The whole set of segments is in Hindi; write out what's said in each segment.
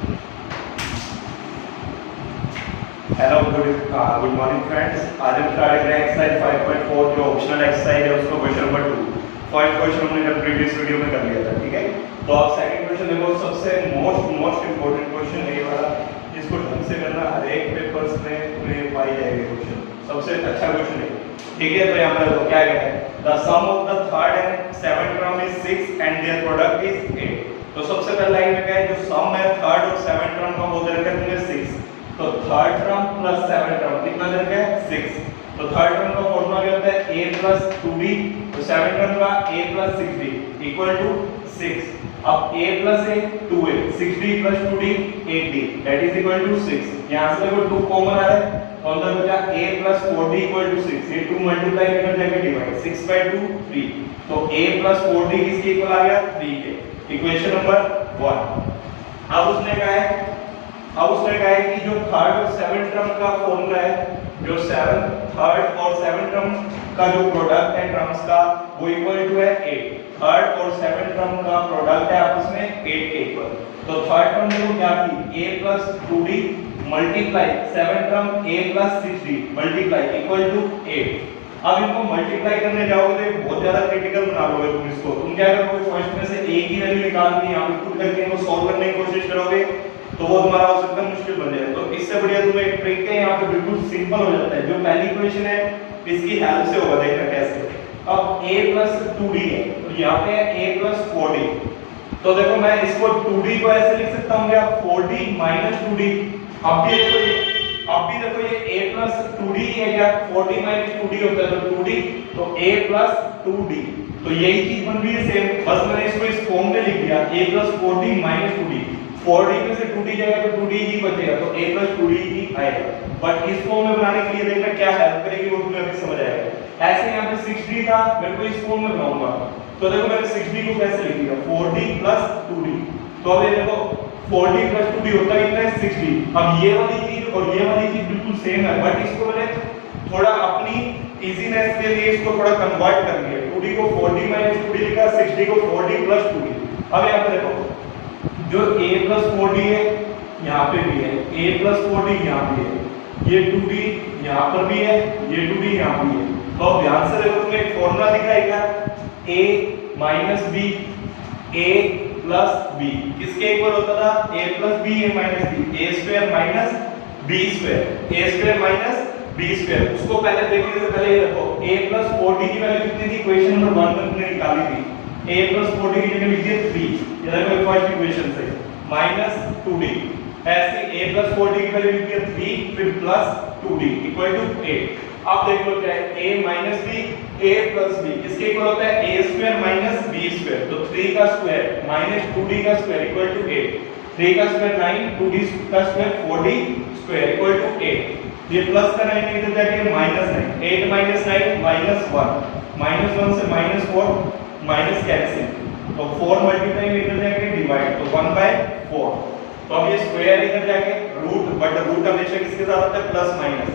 Hello good morning friends. आज हम स्टार्ट करें एक्सरसाइज 5.4 जो ऑप्शनल एक्सरसाइज है उसको क्वेश्चन नंबर 2। फर्स्ट क्वेश्चन हमने कल प्रीवियस वीडियो में कर लिया था, ठीक है। तो आप सेकंड क्वेश्चन देखो, सबसे मोस्ट इंपॉर्टेंट क्वेश्चन है ये वाला। इसको ढंग से करना, हर एक पेपर्स में तुम्हें पाई जाएगी क्वेश्चन, सबसे अच्छा क्वेश्चन है, ठीक है। तो यहाँ पर देखो क्या कहता है, the sum of the third and seventh term is 6 and their product is 8। तो सबसे पहले लाइन में क्या है, जो सम है थर्ड और सेवेंथ टर्म का वो दे रखा है तुमने 6। तो third term plus seventh term कितना दे रखा है 6। तो थर्ड टर्म का फॉर्मूला क्या होता है a plus 2d, तो सेवेंथ टर्म का a plus 6d equal to 6। अब a plus a 2a, 6d plus 2d 8d that is equal to 6। यहां से देखो 2 कॉमन आ रहा है तो अंदर बचा a plus 4d equal to 6। ये 2 मल्टीप्लाई करके जाके डिवाइड 6/2 3। तो a plus 4d किसके इक्वल आ गया 3 के। Equation number 1। अब उसने कहा है कि जो थर्ड और सेवेंथ टर्म का फॉर्मूला है, जो थर्ड और सेवेंथ टर्म का जो प्रोडक्ट है टर्म्स का वो इक्वल टू है 8। थर्ड और सेवेंथ टर्म का प्रोडक्ट है आपस में 8 के इक्वल। तो थर्ड टर्म देखो क्या थी a plus 2d multiply seventh term a plus 6d multiply equal to 8। अब इनको मल्टीप्लाई करने जाओगे तो बहुत ज्यादा क्रिटिकल बना लोगे तुम इसको। तुम क्या करोगे, फर्स्ट में से a की वैल्यू निकालनी, यहां पे पुट करके इनको सॉल्व करने की कोशिश करोगे तो वो तुम्हारा हो सकता है मुश्किल बन जाए। तो इससे बढ़िया तुम्हें एक ट्रिक है, यहाँ पे बिल्कुल सिंपल हो जाता है। जो पहली इक्वेशन है इसकी हेल्प से होगा, देखना कैसे। अब a plus 2d है तो यहाँ पे है a plus 4d। तो देखो मैं इसको 2d को ऐसे लिख सकता हूँ क्या 4d minus 2d। अब भी देखो ये a plus 2d है क्या, 4d minus 2d होता है तो 2d, तो a plus 2d। तो यही चीज बन रही है सेम, बस मैंने इसको इस फॉर्म में लिख दिया a plus 4d minus 2d। 4d में से 2d जाएगा तो 2d ही बचेगा, तो a plus 2d ही आएगा। बट इस फॉर्म में बनाने के लिए देखना क्या हेल्प करेगी वो तुम्हें अभी समझ आएगा। ऐसे यहाँ पे 6d था, मेरे को इस फॉर्म में बनाऊंगा तो देखो मैंने 6d को कैसे लिख दिया 4d plus 2d। तो अब ये देखो 4d plus 2d होता है कितना है 6d। अब ये वाली चीज और ये वाली चीज बिल्कुल सेम है, बट इसको मैंने थोड़ा अपनी इजीनेस के लिए इसको थोड़ा कन्वर्ट कर दिया। 2d को 4d minus 2d लिखा, 6d को 4d plus 2d। अब यहाँ पे देखो जो a plus 4d है यहाँ पे भी है, a plus 4d यहाँ भी है, ये 2d यहाँ पर भी है, ये 2d यहाँ भी है। तो अब ध्यान से देखो तुम्हें एक फॉर्मूला दिख रहा है क्या, a minus b, a plus b किसके इक्वल होता था a plus b a minus b, a square minus b square, a square minus b square। उसको पहले देखने से पहले ये देखो a plus 4d की वैल्यू कितनी थी, इक्वेशन नंबर 1 में हमने निकाली थी। a plus 4d की जगह लिखिए 3, ये देखो फर्स्ट इक्वेशन से minus 2d। ऐसे a plus 4d की वैल्यू लिखिए 3 फिर plus 2d इक्वल टू 8। अब देख लो क्या है a minus b, a plus b किसके इक्वल होता है a square minus b square। तो 3 का स्क्वायर minus 2d का स्क्वायर इक्वल टू 8। 3 का स्क्वायर 9, 2d का square 4d square equal to 8। ये प्लस का 9 इधर जाके माइनस 9, 8 minus 9 minus 1, minus 1 से minus 4 माइनस कैंसिल, तो 4 मल्टीप्लाई में इधर जाके डिवाइड, तो 1/4। तो अब ये स्क्वायर इधर जाके रूट, बट रूट हमेशा किसके साथ होता है प्लस माइनस।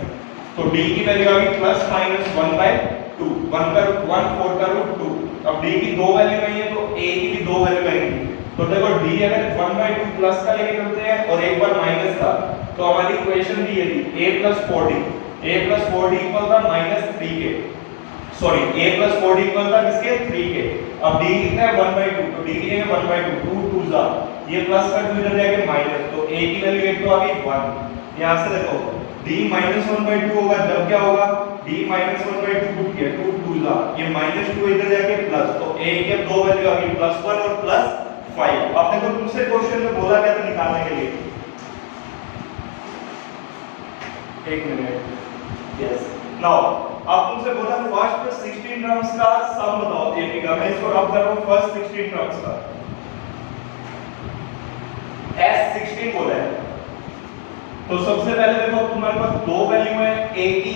तो d की वैल्यू आ गई प्लस माइनस 1/2, 1 का रूट 1, 4 का रूट 2। अब d की दो वैल्यू आई है तो a की भी दो वैल्यू आएंगी। तो देखो d अगर 1/2 प्लस का लेके चलते हैं और एक बार माइनस का, तो हमारी इक्वेशन भी ये थी a plus 4d इक्वल था -3 के, sorry a plus 4d equal था किसके 3 के। अब d कितना है 1/2, तो d की जगह 1/2, 2 2 जा, ये प्लस का 2 इधर जाके माइनस, तो a की वैल्यू एक तो आ गई 1। यहां से देखो d -1/2 होगा, जब क्या होगा d -1/2 पुट किया, 2 2 जा, ये -2 इधर जाके प्लस, तो a की अब दो वैल्यू आ गई +1 और +5। अब देखो तुमसे क्वेश्चन में बोला गया था निकालने के लिए, एक मिनट, यस नाउ अब तुमसे बोला फर्स्ट 16 टर्म्स का सम बताओ एपी का। मैं इसको अब कर रहा हूं फर्स्ट 16 टर्म्स का, S16 बोला है। तो सबसे पहले देखो तुम्हारे पास दो वैल्यू है a की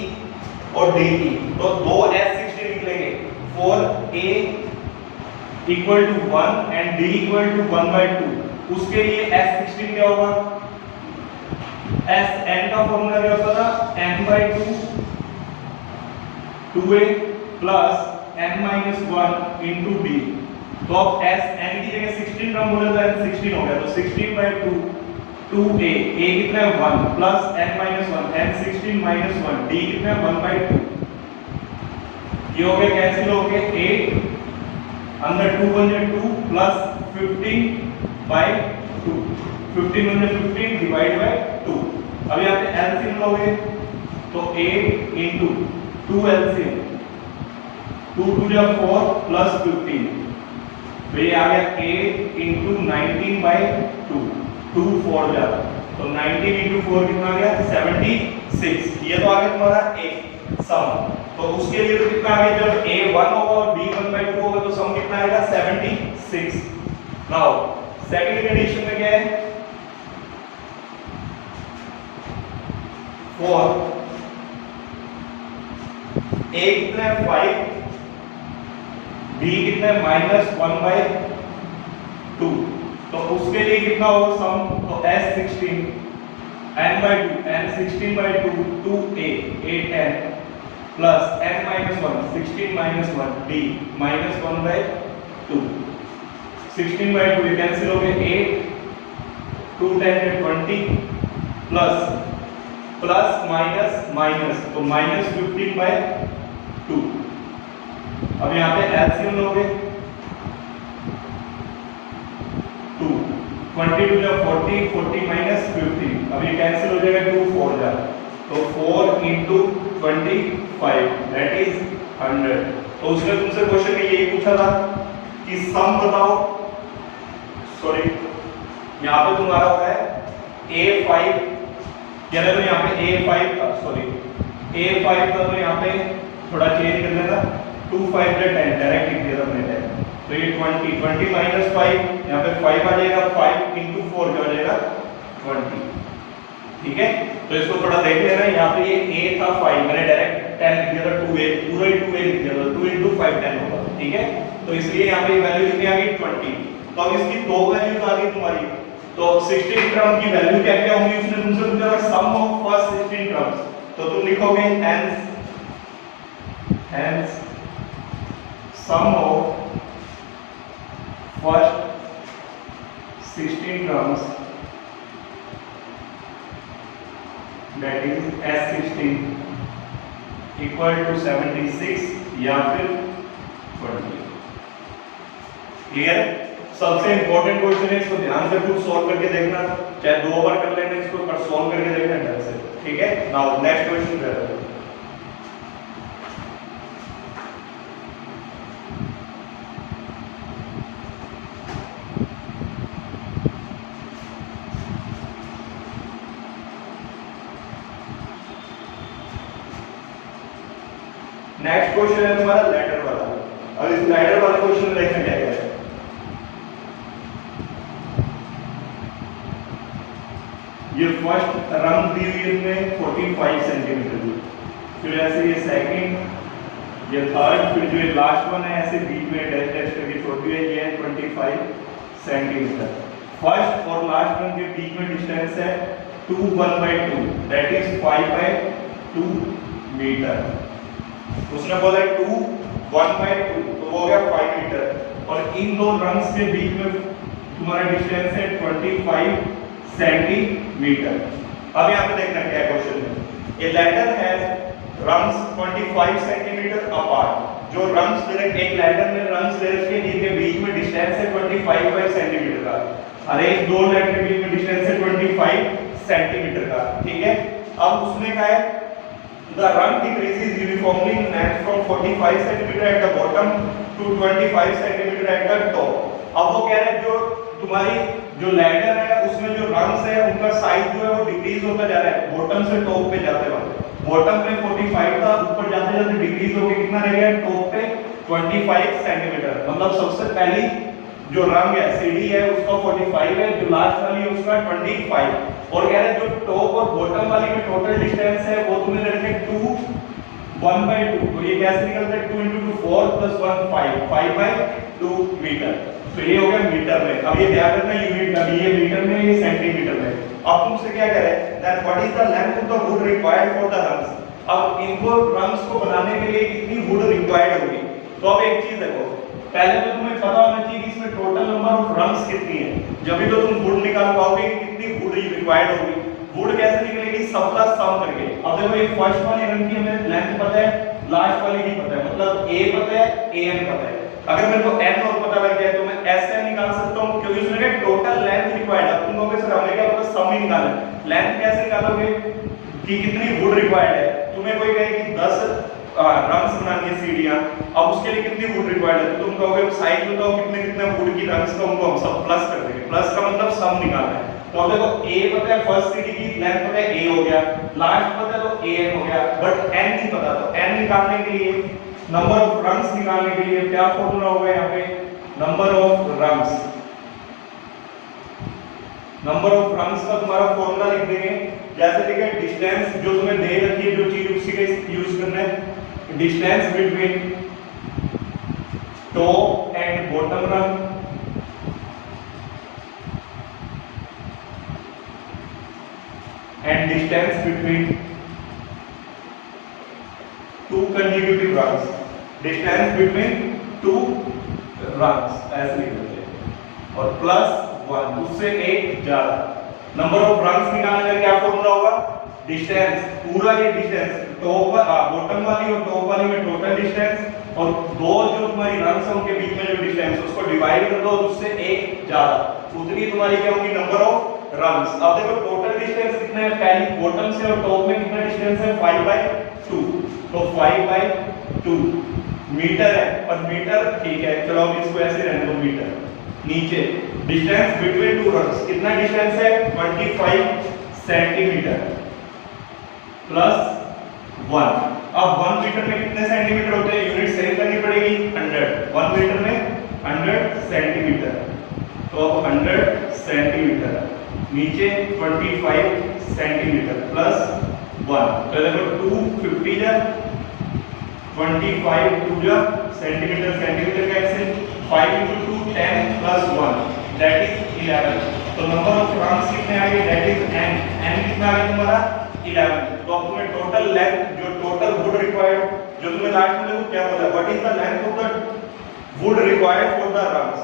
और d की, तो दो S16 निकलेंगे। 4a equal to 1 and d equal to 1/2। उसके लिए S16 क्या होगा, Sn का फॉर्मूला क्या होता था n/2 2a plus n minus 1 into d। तो अब s n की जगह 16 टर्म बोले तो n 16 हो गया, तो 16/2 2a, a कितना है 1 plus n minus 1, n 16 minus 1, d कितना है 1/2, ये हो गया कैंसिल हो गया 8 अंदर 2 1 जा 2 प्लस 15/2, 15 1 जा 15 डिवाइड बाय 2। अब यहाँ पे एलसीएम लोगे तो 8 into 2 एलसीएम 2 2 जा 4 प्लस 15, तो ये आ गया 8 into 19/2, 2 4 जा तो 19 into 4 कितना आ गया 76। ये तो आ गया तुम्हारा एक सम, तो उसके लिए तो कितना आ गया जब a 1 होगा और b 1/2 होगा तो सम कितना आएगा 76। नाउ सेकंड कंडीशन में क्या है 4 a कितना है 5, b कितना है -1/2, तो उसके लिए कितना होगा सम, तो s 16 n/2 n 16/2 2a 8n plus n minus 1 16 minus 1 d minus 1/2, 16/2 ये कैंसिल हो गए 8 2 10 है 20 प्लस प्लस माइनस माइनस तो माइनस 15/2। अब यहाँ पे एलसीएम लोगे 2 22 जा 40 40 माइनस 15, अब ये कैंसिल हो जाएगा 2 4 जा तो 4 into 25 दैट इज 100। तो उसने तुमसे क्वेश्चन में यही पूछा था कि सम बताओ, सॉरी यहाँ पे तुम्हारा होगा है a5, या तो यहाँ पे a5 था, सॉरी a5 था तो यहाँ पे थोड़ा चेंज कर देना 2 5 10 डायरेक्ट लिख दिया था मैंने, तो ये 20 20 माइनस 5 यहाँ पे 5 आ जाएगा 5 into 4 जो आ जाएगा 20, ठीक है। तो इसको थोड़ा देख लेना, यहाँ पे ये a था 5 मैंने डायरेक्ट 10 लिख दिया था, 2a पूरा ही 2a लिख दिया था, 2 into 5 10 होगा, ठीक है। तो इसलिए यहाँ पे वैल्यू कितनी आ गई 20। तो अब इसकी दो वैल्यूज आ गई तुम्हारी, तो 16 टर्म की वैल्यू क्या क्या होंगी उसने तुमसे पूछा था सम ऑफ फर्स्ट 16 टर्म्स, तो तुम लिखोगे hence sum of first 16 terms that is S16 equal to 76 या फिर 20। क्लियर? सबसे इंपॉर्टेंट क्वेश्चन है, इसको ध्यान से खुद सॉल्व करके देखना, चाहे 2 बार कर लेना इसको, पर सॉल्व करके देखना ढंग से, ठीक है। नाउ नेक्स्ट क्वेश्चन है नेक्स्ट क्वेश्चन है तुम्हारा लैडर वाला। अब इस लैडर वाले क्वेश्चन में देखना क्या है, ये फर्स्ट रंग दी हुई है 45 सेंटीमीटर की, फिर ऐसे ये सेकंड, ये थर्ड, फिर जो ये लास्ट वन है ऐसे बीच में डैश डैश करके छोटी है, ये है 25 सेंटीमीटर। फर्स्ट और लास्ट वन के बीच में डिस्टेंस है 2 1/2 दैट इज 5/2 मीटर। उसने बोला 2 1/2 तो हो गया 5 मीटर, और इन दो रंग्स के बीच में तुम्हारा डिस्टेंस है 25 सेंटीमीटर। अब यहाँ पे देखना क्या क्वेश्चन है, ए ladder has rungs 25 centimetre apart, जो रंग्स डायरेक्ट एक लैडर में रंग्स ले रखे हैं जिनके बीच में डिस्टेंस है 25 सेंटीमीटर का, अरे इस दो लैडर के बीच में डिस्टेंस है 25 सेंटीमीटर का, ठीक है। अब उसने कहा है the rung decreases uniformly in length from 45 cm at the bottom to 25 cm at the top। अब वो कह रहे हैं जो तुम्हारी जो लैडर है उसमें जो रंग्स है उनका साइज जो है वो डिक्रीज होता जा रहा है बॉटम से टॉप पे जाते वक्त, बॉटम पे 45 था, ऊपर जाते जाते डिक्रीज होके कितना रह गया टॉप पे 25 सेंटीमीटर। मतलब सबसे पहली जो रंग है सीढ़ी है उसका 45 है, जो लास्ट वाली है उसका 25, और कह रहे हैं जो टॉप और बॉटम वाली में टोटल डिस्टेंस है वो तुम्हें दे रखे 2 1/2, तो ये कैसे निकलता है 2 into 2 4 plus 1 5 5/2 मीटर। तो ये हो गया मीटर में। अब ये ध्यान रखना यूनिट का, ये मीटर में, ये सेंटीमीटर में। अब तुमसे क्या कह रहे हैं that what is the length of the wood required for the rungs. अब इनको रंग्स को बनाने के लिए कितनी वुड रिक्वायर्ड होगी, तो अब एक चीज देखो पहले तो तुम्हें पता होना चाहिए कि इसमें टोटल नंबर ऑफ रंग्स कितनी है, जब भी तो तुम वुड निकाल पाओगे कि कितनी वुड रिक्वायर्ड होगी। वुड कैसे निकलेगी, सबका सम करके। अब देखो ये फर्स्ट वाली रंग की हमें लेंथ पता है, लास्ट वाली नहीं पता है, मतलब a पता है, an पता है। अगर मेरे को n और पता लग जाए तो मैं sn निकाल सकता हूं, क्योंकि उसमें टोटल लेंथ रिक्वायर्ड है। तुम कहोगे सर हमने क्या पता सम ही निकालना है, लेंथ कैसे निकालोगे कि कितनी वुड रिक्वायर्ड है। तुम्हें कोई कहे कि 10 रंग्स बनानी है सीढ़ियां, अब उसके लिए कितनी वुड रिक्वायर्ड है, तो तुम कहोगे साइज बताओ कितने कितने वुड की रंग्स का, उनको हम सब प्लस कर देंगे। प्लस का मतलब सम निकालना है। तो अब देखो a पता है, फर्स्ट सीढ़ी की लेंथ पता है a हो गया, लास्ट पता है तो an हो गया, बट n नहीं पता। तो n निकालने के लिए, नंबर ऑफ रंग्स निकालने के लिए क्या फॉर्मूला होगा यहाँ पे, number of rungs. Number of rungs का तुम्हारा फॉर्मूला लिख देंगे, जैसे लिखे डिस्टेंस जो तुम्हें दे रखी है जो चीज उसी का यूज करना है, distance between top and bottom रंग and distance between two consecutive rungs, distance between two rungs ऐसे लिख देते हैं, और प्लस 1 उससे एक ज्यादा। नंबर ऑफ रंग्स निकालने का क्या फॉर्मूला होगा, डिस्टेंस, पूरा ये डिस्टेंस टॉप बॉटम वाली और टॉप वाली में टोटल डिस्टेंस, और दो जो तुम्हारी रंग्स हैं उनके बीच में जो डिस्टेंस उसको डिवाइड कर दो उससे एक ज्यादा, उतनी तुम्हारी क्या होगी नंबर ऑफ रंग्स। अब देखो टोटल डिस्टेंस कितना है, पहली बॉटम से और टॉप में कितना डिस्टेंस है 5/2, तो 5/2 मीटर है, पर मीटर ठीक है चलो अब इसको ऐसे रहने दो मीटर। नीचे डिस्टेंस बिटवीन टू रंग्स कितना डिस्टेंस है 25 सेंटीमीटर प्लस 1। अब 1 मीटर में कितने सेंटीमीटर होते हैं, यूनिट सेम करनी पड़ेगी 100, 1 मीटर में 100 सेंटीमीटर, तो अब 100 सेंटीमीटर नीचे 25 सेंटीमीटर प्लस 1, तो देखो 250 जा 25 2 जा centimetre centimetre cancel, 5 * 2 10 plus 1 that is 11। तो नंबर ऑफ रंग्स कितने आ गए, दैट इज n, n कितना आ गया तुम्हारा 11। तो अब तुम्हें टोटल लेंथ जो टोटल वुड रिक्वायर्ड जो तुम्हें लास्ट में देखो क्या बोला, what is the length of the wood required for the rungs,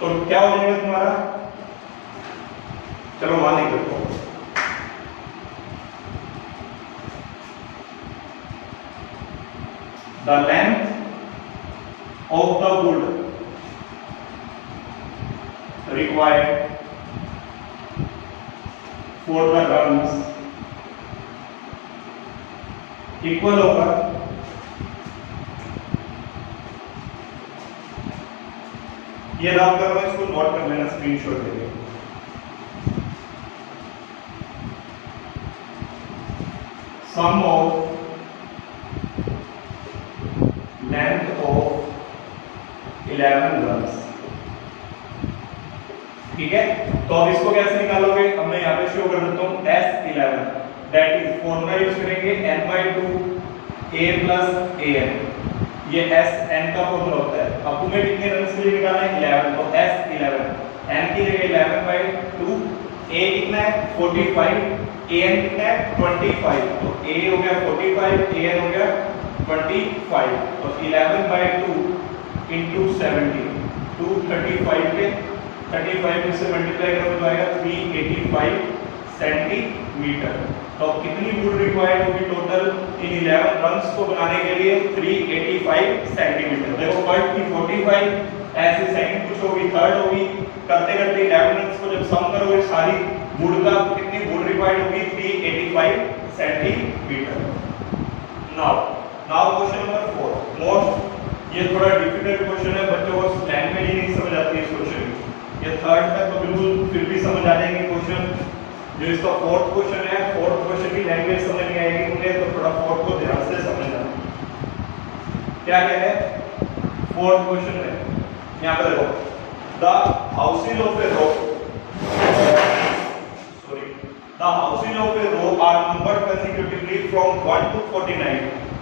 तो क्या हो जाएगा तुम्हारा, चलो वहां लिख दो, the length of the wood required for the rungs equal होगा ये नाम कर रहा हूं, इसको नोट कर लेना स्क्रीनशॉट लेके, sum of length of 11 runs, ठीक है। तो अब इसको कैसे निकालोगे, अब मैं यहाँ पे शो कर देता हूँ S11 that is formula use करेंगे n/2 a + an, ये Sn का फॉर्मूला होता है। अब तुम्हें कितने रन के लिए निकालना है 11, तो S11 n की जगह 11/2, a कितना है 45, an कितना है 25, तो a हो गया 45, an हो गया 25, तो 11/2 * 70 235 पे 35 से मल्टीप्लाई करोगे तो आएगा 385 सेंटीमीटर। तो कितनी वुड रिक्वायर्ड होगी टोटल इन 11 रंग्स को बनाने के लिए 385 सेंटीमीटर। देखो फर्स्ट की 45, ऐसे सेकंड कुछ होगी, थर्ड होगी, करते करते 11 रंग्स को जब सम करोगे सारी वुड का तो कितनी वुड रिक्वायर्ड होगी 385 centimetre. Now question number 4 most, ये थोड़ा डिफिकल्ट क्वेश्चन है, बच्चों को लैंग्वेज ही नहीं समझ आती है इस क्वेश्चन की। ये थर्ड तक तो बिल्कुल फिर भी समझ आ जाएंगे क्वेश्चन, जो इसका फोर्थ क्वेश्चन है, फोर्थ क्वेश्चन की लैंग्वेज समझ नहीं आएगी मुझे, तो थोड़ा फोर्थ को ध्यान से समझना। क्या कह रहे हैं फोर्थ क्वेश्चन में, यहां पर देखो the houses of a row, sorry the houses of a row are numbered consecutively from 1 to 49।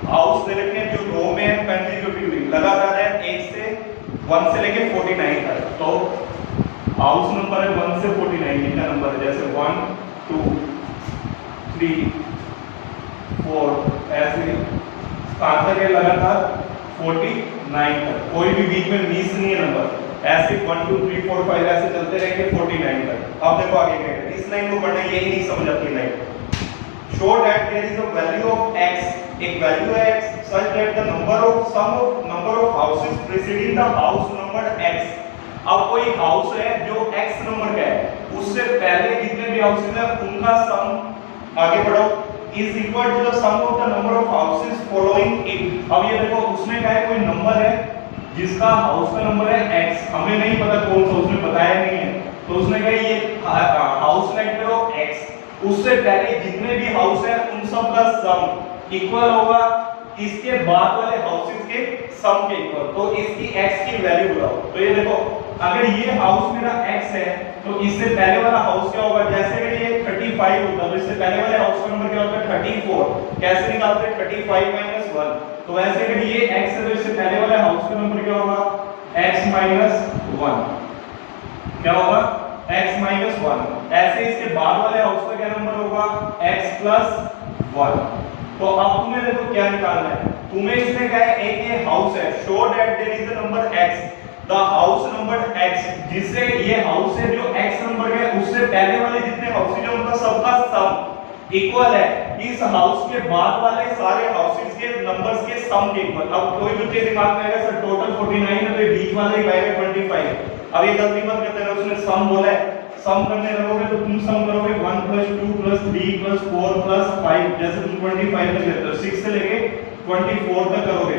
House दे रखे हैं जो रो में है कंसेक्यूटिवली लगातार है 1 से लेके 49 तक। तो हाउस नंबर है 1 से 49 इनका नंबर है, जैसे 1 2 3 4 ऐसे कहां तक है लगातार 49 तक, कोई भी बीच में मिस नहीं है नंबर, ऐसे 1 2 3 4 5 ऐसे चलते रहेंगे 49 तक। अब देखो आगे क्या है, इस लाइन को पढ़ना यही नहीं समझ आती line. Show that there is a value of x, एक वैल्यू है x such that the number of houses preceding the house number x। अब कोई हाउस है जो x नंबर का है, उससे पहले जितने भी हाउसेस हैं उनका सम, आगे बढ़ो, is equal to the sum of the number of houses following it। अब ये देखो उसने कहा है कोई नंबर है जिसका हाउस का नंबर है x, हमें नहीं पता कौन सा, उसने बताया नहीं है, तो उसने कहा ये हाउस सेलेक्ट करो x, उससे पहले जितने भी हाउस है उन सब का सम इक्वल होगा इसके बाद वाले हाउसेस के सम के इक्वल। तो इसकी x की वैल्यू बताओ। तो ये देखो अगर ये हाउस मेरा x है तो इससे पहले वाला हाउस क्या होगा, जैसे अगर ये 35 होता तो इससे पहले वाले हाउस का नंबर क्या होता है 34, कैसे निकालते हैं 35 - 1। तो वैसे अगर ये x है तो इससे पहले वाले हाउस का नंबर क्या होगा x - 1, क्या होगा x - 1। ऐसे इसके बाद वाले हाउस का क्या नंबर होगा x + 1। तो अब तुम्हें देखो क्या निकालना है, तुम्हें इसने कहा है एक ये हाउस है, show that there is a number x, the house number x, जिससे ये हाउस है जो x नंबर का है उससे पहले वाले जितने हाउस हैं उनका सबका सम इक्वल है इस हाउस के बाद वाले सारे हाउसेस के नंबर्स के सम के इक्वल। अब कोई बच्चे दिमाग में आएगा सर टोटल 49 है तो ये बीच वाला ही आएगा 25। अब ये गलती मत करते ना, उसने सम बोला है, सम करने लगोगे तो तुम सम करोगे 1 + 2 + 3 + 4 + 5, जैसे तुम 25 तक लेते हो 6 से लेके 24 तक करोगे,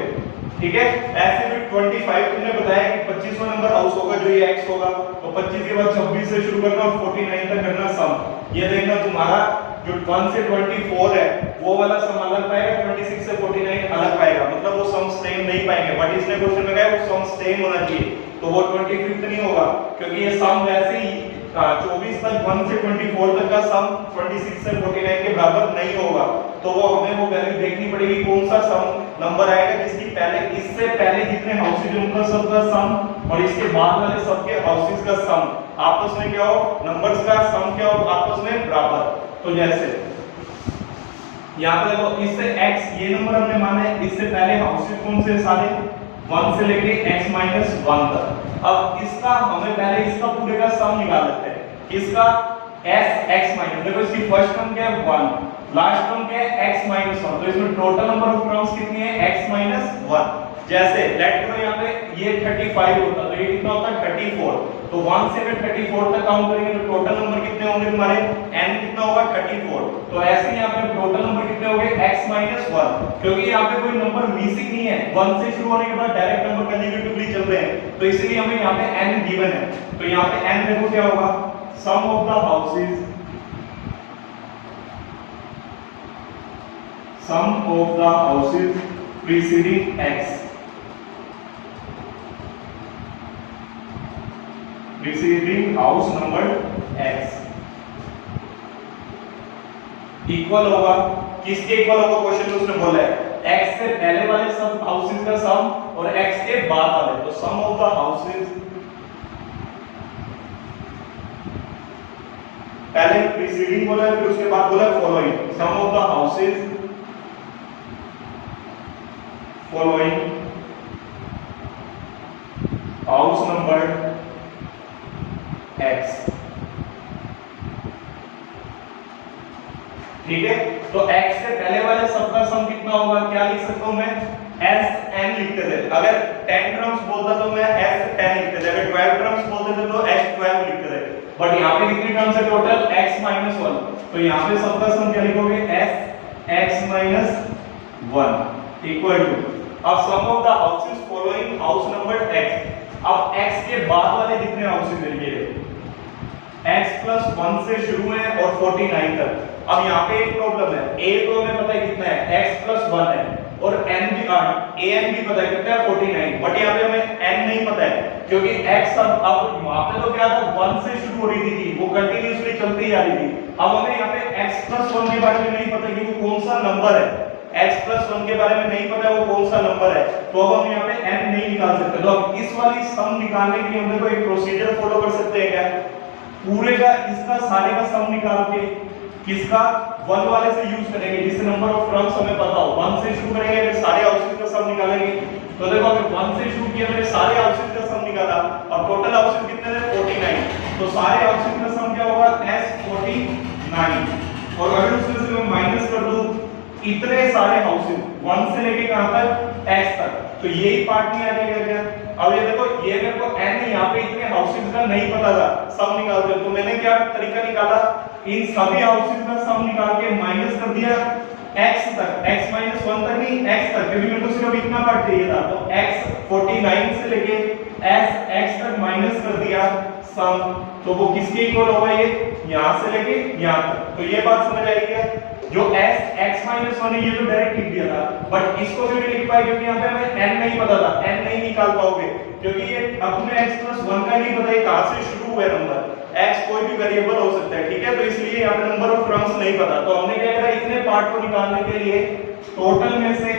ठीक है। ऐसे भी 25 तुमने बताया कि 25वां नंबर हाउस होगा जो ये x होगा, तो 25 के बाद 26 से शुरू करना और 49 तक करना सम। ये देखना तुम्हारा जो 1 से 24 है वो वाला सम अलग पाएगा, 26 से 49 अलग पाएगा, मतलब वो सम सेम नहीं पाएंगे। बट इसने क्वेश्चन में कहा है वो सम सेम होना चाहिए, तो वो 25 नहीं होगा क्योंकि ये सम वैसे ही 24 तक 1 से 24 तक का सम 26 से 49 के बराबर नहीं होगा। तो वो हमें वो वैल्यू देखनी पड़ेगी कौन सा सम नंबर आएगा जिसकी पहले इससे पहले जितने हाउसेस हैं उनका सबका सम और इसके बाद वाले सबके हाउसेस का सम आपस में क्या हो, नंबर्स का सम क्या हो आपस में बराबर। तो जैसे यहाँ पे देखो इससे x ये नंबर हमने माना है, इससे पहले हाउसेस कौन से सारे 1 से लेके x - 1 तक। अब इसका हमें पहले इसका पूरे का सम निकाल लेते हैं, इसका s x - देखो इसकी फर्स्ट टर्म क्या है 1, लास्ट टर्म क्या है x - 1, तो इसमें टोटल नंबर ऑफ टर्म्स कितनी है x - 1। जैसे लेट करो यहाँ पे ये 35 होता तो ये कितना होता 34, तो 1 से अगर 34 तक काउंट करेंगे तो टोटल नंबर कितने होंगे तुम्हारे n कितना होगा 34। तो ऐसे ही यहाँ पे टोटल नंबर कितने होंगे x - 1, क्योंकि यहाँ पे कोई नंबर मिसिंग नहीं है, 1 से शुरू होने के बाद डायरेक्ट नंबर कंसेक्यूटिवली चल रहे हैं, तो इसलिए हमें यहाँ पे n गिवन है। तो यहाँ पे n देखो क्या होगा, sum of the houses, sum of the houses preceding x, preceding house number x equal होगा किसके इक्वल होगा, क्वेश्चन में उसने बोला है x से पहले वाले सब हाउसेस का सम और x के बाद वाले, तो सम ऑफ द हाउसेस, पहले प्रीसीडिंग बोला है फिर उसके बाद बोला है following, sum of the houses following house number x, ठीक है। तो x से पहले वाले सबका सम कितना होगा, क्या लिख सकता हूं मैं sn लिखते थे, अगर 10 टर्म्स बोलता तो मैं s10 लिखते थे, अगर 12 टर्म्स बोलते थे तो s12 लिखते थे। बट यहाँ पे कितनी टर्म्स है टोटल x - 1, तो यहाँ पे सबका सम क्या लिखोगे s x - 1 इक्वल टू, अब sum of the houses following house number x, अब x के बाद वाले जितने हाउसेस हैं ये x + 1 से शुरू है और 49 तक। अब यहाँ पे एक प्रॉब्लम है, a तो हमें पता है कितना है x + 1 है और n भी an भी पता है कितना है 49, बट यहाँ पे हमें n नहीं पता है क्योंकि x अब वहां पे तो क्या था 1 से शुरू हो रही थी वो कंटिन्यूअसली चलती आ रही थी। अब हमें यहाँ पे x + 1 के बारे में नहीं पता कि वो कौन सा नंबर है, x + 1 के बारे में नहीं पता वो कौन सा नंबर है, तो अब हम यहाँ पे n नहीं निकाल सकते। तो अब इस वाली सम निकालने के लिए हम देखो एक प्रोसीजर फॉलो कर सकते हैं क्या, पूरे का इसका सारे का सम निकाल के किसका 1 वाले से यूज करेंगे जिससे नंबर ऑफ टर्म्स हमें पता हो, 1 से शुरू करेंगे फिर सारे हाउसेस का सम निकालेंगे, तो देखो अगर 1 से शुरू किया मैंने सारे हाउसेस का सम निकाला और टोटल हाउसेस कितने थे 49, तो सारे हाउसेस का सम क्या होगा S49। और अगर उसमें से मैं माइनस कर दूं इतने सारे हाउसेस 1 से लेके कहां तक S तक, तो यही पार्ट नहीं आ जाएगा क्या। अब ये देखो ये मेरे को n यहाँ पे इतने हाउसेस का नहीं पता था, सम निकाल दो, तो मैंने क्या तरीका निकाला, इन सभी हाउसेस का सम निकाल के माइनस कर दिया x तक, x माइनस 1 तक नहीं x तक, क्योंकि मेरे को सिर्फ इतना पार्ट चाहिए था। तो x 49 से लेके s x तक माइनस कर दिया सम, तो वो किसके इक्वल होगा, ये यहां से लेके यहां तक। तो ये बात समझ आई क्या, जो s x माइनस 1 है ये तो डायरेक्ट लिख दिया था, बट इसको भी नहीं लिख पाए क्योंकि यहाँ पे हमें n नहीं पता था, n नहीं निकाल पाओगे क्योंकि ये अपने x प्लस 1 का नहीं पता है कहां से शुरू हुआ है नंबर, x कोई भी वेरिएबल हो सकता है, ठीक है। तो इसलिए यहाँ पे नंबर ऑफ टर्म्स नहीं पता, तो हमने क्या करा, इतने पार्ट को निकालने के लिए टोटल में से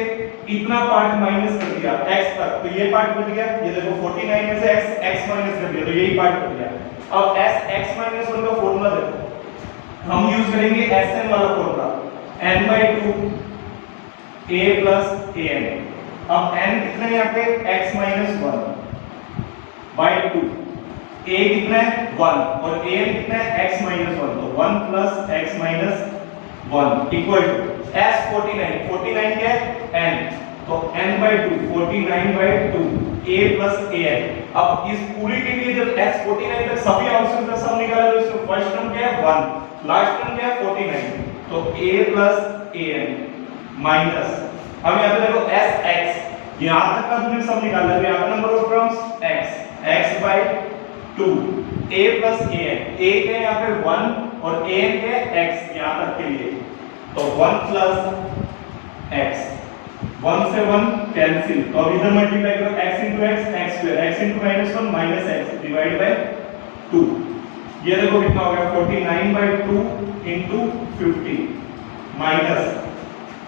इतना पार्ट माइनस कर दिया x तक, तो ये पार्ट बच गया। ये देखो 49 में से x माइनस कर दिया, तो यही पार्ट बच गया। अब s x माइनस 1 का फॉर्मूला देखो, हम यूज करेंगे Sn वाला formula, n/2 a plus an। अब n कितना है यहाँ पे x माइनस 1/2, a कितना है 1 और an कितना है x माइनस 1, तो 1 plus x minus 1 equal to s 49, 49 क्या है n, तो n/2 49/2 a plus an। अब इस पूरी के लिए जब s 49 तक सभी हाउसेस का सम निकाला तो इसमें फर्स्ट टर्म क्या है 1, लास्ट टर्म क्या है 49, तो a plus an माइनस, अब यहाँ पे देखो sx यहाँ तक का तुमने सम निकाला है, यहाँ पे number of terms x/2 a plus an, a के यहाँ पे 1 और an के x यहाँ तक के लिए, तो 1 plus x, 1 से 1 कैंसिल, तो अब इधर मल्टीप्लाई करो x into x x square, x into -1 minus x divide by 2, ये देखो कितना हो गया 49/2 into 50 माइनस,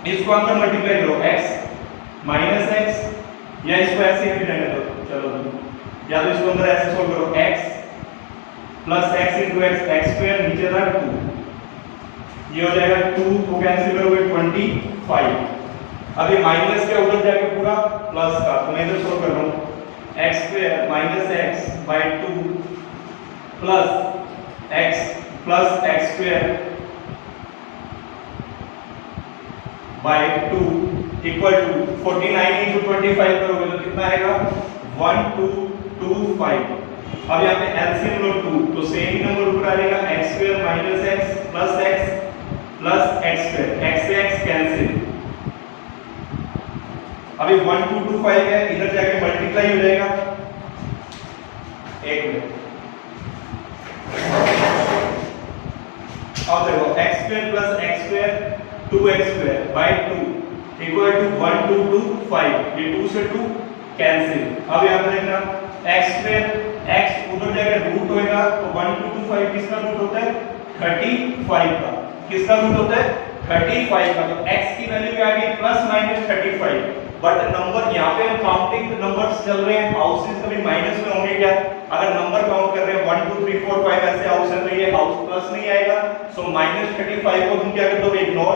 इसको अंदर मल्टीप्लाई करो x माइनस x, या इसको ऐसे ही रहने दो, चलो या तो इसको अंदर ऐसे सोल्व करो x plus x into x x square नीचे था 2, ये हो जाएगा 2 को कैंसिल करोगे 25, अभी माइनस के उधर जाके पूरा प्लस का, तो मैं इधर सोल्व कर रहा हूं x square minus x by 2 plus x square by 2 equal to 49 into 25 करोगे तो कितना आएगा 1225। अब यहाँ पे एलसीएम लो 2, तो सेम ही नंबर ऊपर आ जाएगा x square minus x plus x square, x से x कैंसिल, अभी 1225 है, इधर जाके मल्टीप्लाई हो जाएगा, एक मिनट, अब देखो x square plus x square 2x square by 2 equal to 1225, ये 2 से 2 कैंसिल। अब यहाँ पे देखना x स्क्वायर, x उधर जाकर रूट होएगा, तो 1225 किसका रूट होता है 35 का, किसका रूट होता है 35 का, तो x की वैल्यू क्या आ गई प्लस माइनस 35, बट नंबर यहाँ पे हम काउंटिंग नंबर्स चल रहे हैं, हाउसेस कभी माइनस में होंगे क्या, अगर नंबर काउंट कर रहे हैं 1 2 3 4 5 ऐसे हाउस है तो ये हाउस प्लस नहीं आएगा, सो माइनस 35 को तुम क्या कर दोगे इग्नोर,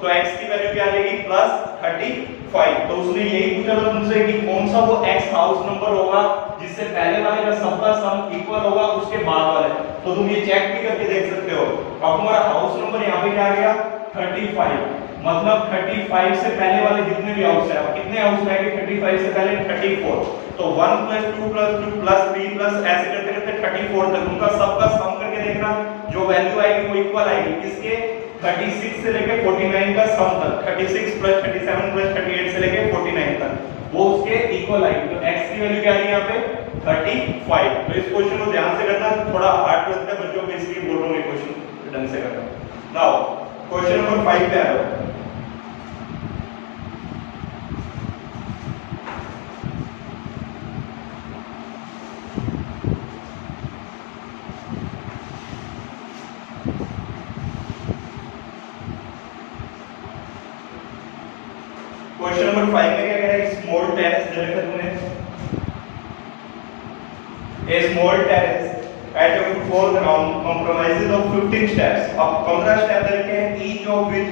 तो x की वैल्यू क्या आ जाएगी प्लस 35। तो उसने यही पूछा था तुमसे कि कौन सा वो x हाउस नंबर होगा जिससे पहले वाले का सबका सम इक्वल होगा उसके बाद वाले, तो तुम ये चेक भी करके देख सकते हो। अब तुम्हारा हाउस नंबर यहाँ पे क्या आ गया 35, मतलब 35 से पहले वाले जितने भी हाउस है, अब कितने हाउस आएंगे 35 से पहले 34, तो 1 + 2 + 2 + 3 प्लस ऐसे करते करते 34 तक उनका सबका सम करके देखना, जो वैल्यू आएगी वो इक्वल आएगी किसके 36 से लेके 49 का सम तक, 36 + 37 + 38 से लेके 49 तक वो उसके इक्वल आएगी। तो x की वैल्यू क्या आ रही है यहाँ पे 35। तो इस क्वेश्चन को ध्यान से करना, थोड़ा हार्ड लगता है बच्चों को इसलिए बोल रहा हूँ ये क्वेश्चन ढंग से करना। नाउ क्वेश्चन नंबर 5 पे आ रहा हूँ। क्वेश्चन नंबर 5 में क्या कह रहा है, स्मॉल टेरेस दे रखा है तुमने, a small terrace at a football ground comprises of 15 steps। अब 15 स्टेप दे रखे हैं, each of which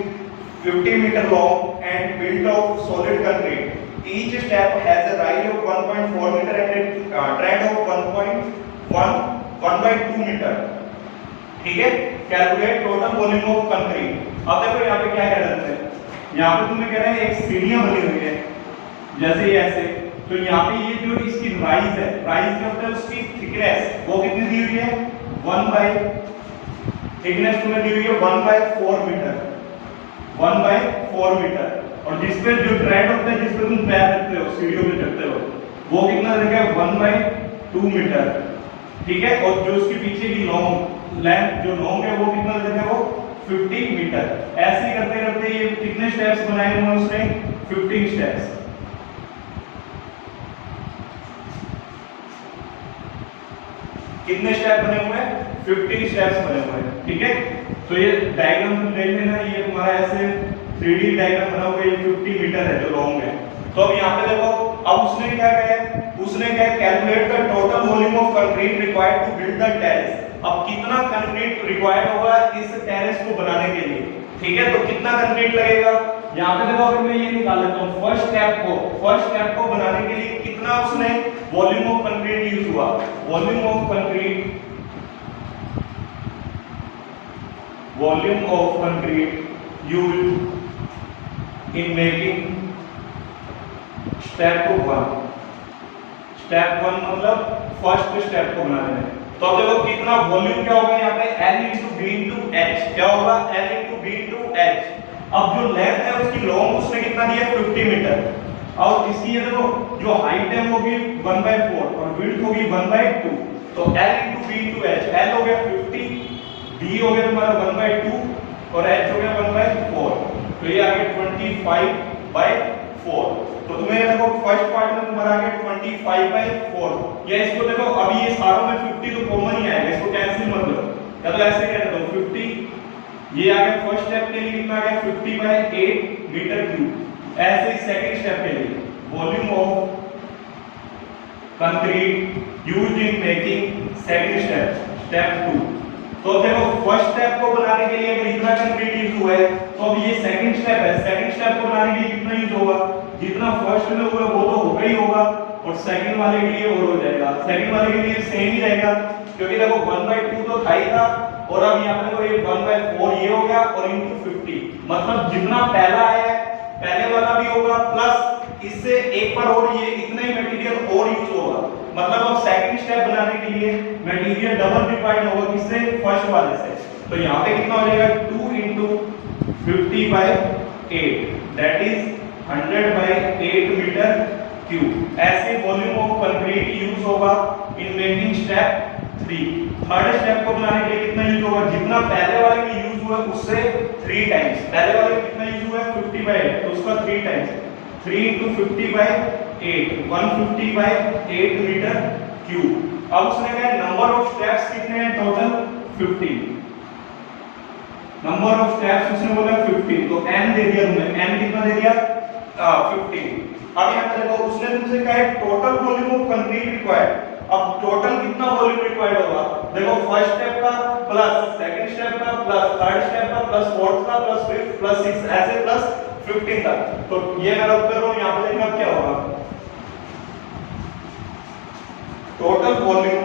50 metre long and built of solid concrete। each step has a rise of 1.4 meter and a trend of 1.2 meter। ठीक है, calculate total volume of concrete. अब देखो यहाँ पे क्या कह रहे हैं, यहाँ पे तुम्हें कह रहे हैं एक सीढ़ियां बनी हुई है जैसे ये ऐसे, तो यहाँ पे ये जो इसकी राइज है, राइज क्या होता है, उसकी थिकनेस वो कितनी दी हुई है, 1 थिकनेस तुम्हें दी हुई है 1/4 मीटर, 1/4 मीटर। और जिसपे जो ट्रेंड होता है, जिसपे तुम पैर रखते हो, सीढ़ियों पे चढ़ते हो, वो कितना देगा 1/2 मीटर। ठीक है, और जो उसके पीछे की लॉन्ग लेंथ जो लॉन्ग है वो कितना देगा, वो 50 मीटर। ऐसे ही करते करते ये कितने स्टेप्स बनाए हुए उसने, 15 स्टेप्स। कितने स्टेप बने हुए हैं, 15 स्टेप्स बने हुए हैं। ठीक है, तो ये डायग्राम तुम देख लेना, ये तुम्हारा ऐसे 3D डायग्राम बना हुआ है, ये 50 मीटर है जो लॉन्ग है। तो अब यहाँ पे देखो, अब उसने क्या कहा, उसने क्या calculate the total volume of concrete required to build the terrace. अब कितना कंक्रीट रिक्वायर्ड होगा इस टेरेस को बनाने के लिए। ठीक है, तो कितना कंक्रीट लगेगा, यहाँ पे देखो, अगर मैं ये निकाल लेता हूँ फर्स्ट स्टेप को बनाने के लिए कितना उसने वॉल्यूम ऑफ कंक्रीट यूज हुआ, volume of concrete used in making step 1। Step 1 मतलब फर्स्ट स्टेप को बनाने में। तो अब देखो कितना वॉल्यूम क्या होगा यहाँ पे, L × B × H। क्या होगा, L × B × H। अब जो लेंथ है उसकी लॉन्ग उसने कितना दिया, 50 मीटर। और इसकी ये देखो जो हाइट है वो भी 1/4 और विड्थ होगी 1/2। तो L × B × H, L हो गया 50, B हो गया तुम्हारा 1/2 और H हो गया 1/4। तो ये आ गया 25/4। तो तुम्हें देखो फर्स्ट पार्ट में तुम्हारा आ गया 25/4। या इसको देखो, अभी ये सारों में 50 तो कॉमन ही आएगा, इसको कैंसिल मत करो, या तो ऐसे कहते हो 50। ये आ गया फर्स्ट स्टेप के लिए कितना आ गया, 50/8 मीटर क्यूब। ऐसे ही सेकंड स्टेप के लिए volume of concrete used in making second step, step 2। तो देखो फर्स्ट स्टेप को बनाने के लिए अगर इतना कंक्रीट यूज हुआ है, तो अब ये सेकंड स्टेप है, सेकंड स्टेप को बनाने के लिए कितना यूज होगा, जितना फर्स्ट में हुआ वो तो होगा ही होगा, और सेकंड वाले के लिए और हो जाएगा। सेकंड वाले के लिए सेम ही रहेगा, क्योंकि देखो 1/2 तो था ही था, और अब यहाँ पे देखो ये 1/4 ये हो गया और इनटू 50, मतलब जितना पहला है पहले वाला भी होगा, प्लस इससे एक बार और ये इतना ही मटेरियल और यूज होगा। मतलब अब सेकंड स्टेप बनाने के लिए मटेरियल डबल रिक्वायर्ड होगा, किससे, फर्स्ट वाले से। तो यहाँ पे कितना हो जाएगा, 2 × 50/8, दैट इज 100/8 मीटर क्यूब। ऐसे वॉल्यूम ऑफ कंक्रीट यूज होगा in making step 3। Third step को बनाने के लिए कितना यूज होगा, जितना पहले वाले में यूज हुआ उससे 3 टाइम्स। पहले वाले में कितना यूज हुआ है, 50/8, तो उसका 3 टाइम्स, 3 × 50/8, 150/8 मीटर क्यूब। अब उसने कहा नंबर ऑफ स्टेप्स कितने हैं, टोटल 15। नंबर ऑफ स्टेप्स उसने बोला 15, तो n दे दिया तुमने, n कितना दे दिया, 15। अब यहाँ पे देखो उसने तुमसे कहा है total volume of concrete required. अब टोटल कितना वॉल्यूम रिक्वायर्ड होगा, देखो फर्स्ट स्टेप का प्लस सेकंड स्टेप का प्लस थर्ड स्टेप का प्लस फोर्थ का प्लस फिफ्थ प्लस सिक्स, ऐसे प्लस 15 तक। तो ये मैं रब कर रहा हूं, यहाँ पे देखना क्या होगा, total volume,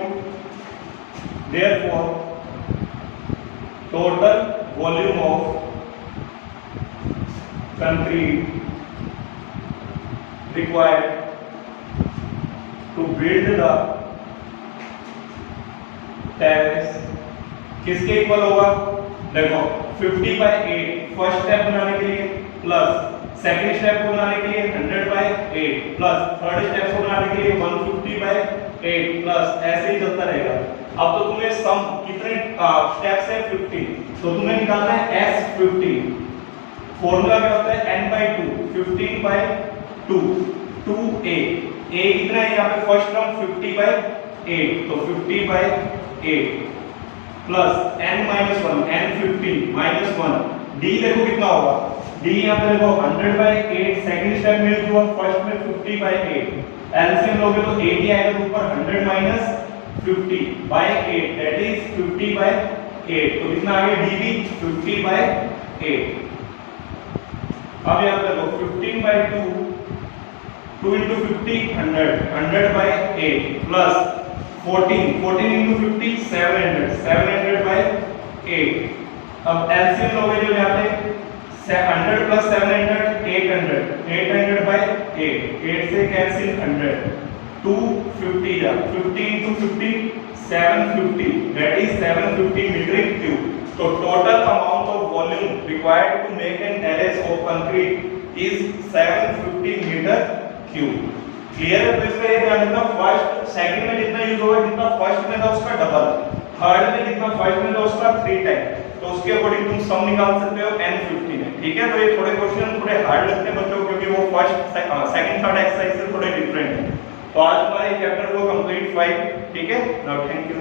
therefore total volume of concrete required to build the terrace किसके इक्वल होगा, देखो 50/8 फर्स्ट स्टेप बनाने के लिए, प्लस सेकंड स्टेप को बनाने के लिए 100/8, प्लस थर्ड स्टेप को बनाने के लिए 150/8, प्लस ऐसे ही चलता रहेगा। अब तो तुम्हें सम कितने स्टेप्स है, 15, तो तुम्हें निकालना है S15। फॉर्मूला क्या होता है, n/2, 15/2, 2a, a कितना है यहाँ पे, फर्स्ट टर्म 50/8, तो 50/8 प्लस n-1, n15 -1, d देखो कितना होगा, d यहाँ पे देखो 100/8 सेकंड स्टेप में यूज हुआ, फर्स्ट में 50/8, एलसीएम लोगे तो 80 आएगा, तो ऊपर 100 - 50/8, दैट इज 50/8। तो कितना आ गया, d भी 50/8। अब यहाँ पे देखो 15/2 2 into 50 100, 100 by 8 plus 14, 14 into 50 700, 700 by 8. अब एलसीएम लोगे जो यहाँ पे 100 plus 700 800, 800 by 8, 8 से कैंसिल 100, 250 जा 50 into 50 750, that is 750 metric cube. So total amount of volume required to make an terrace of concrete is 750 meter cube. Clear है? तो इसका ये ध्यान रखना, फर्स्ट सेकंड में जितना यूज होगा जितना फर्स्ट में था उसका डबल, थर्ड में जितना फर्स्ट में था उसका 3 टाइम, तो उसके अकॉर्डिंग तुम सम निकाल सकते हो n50 में। ठीक है, तो ये थोड़े क्वेश्चन थोड़े हार्ड लगते हैं बच्चों क्योंकि वो फर्स्ट सेकंड थर्ड एक्सरसाइज से थोड़े डिफरेंट है। तो आज हमारे चैप्टर को कंप्लीट 5। ठीक है, नाउ थैंक यू।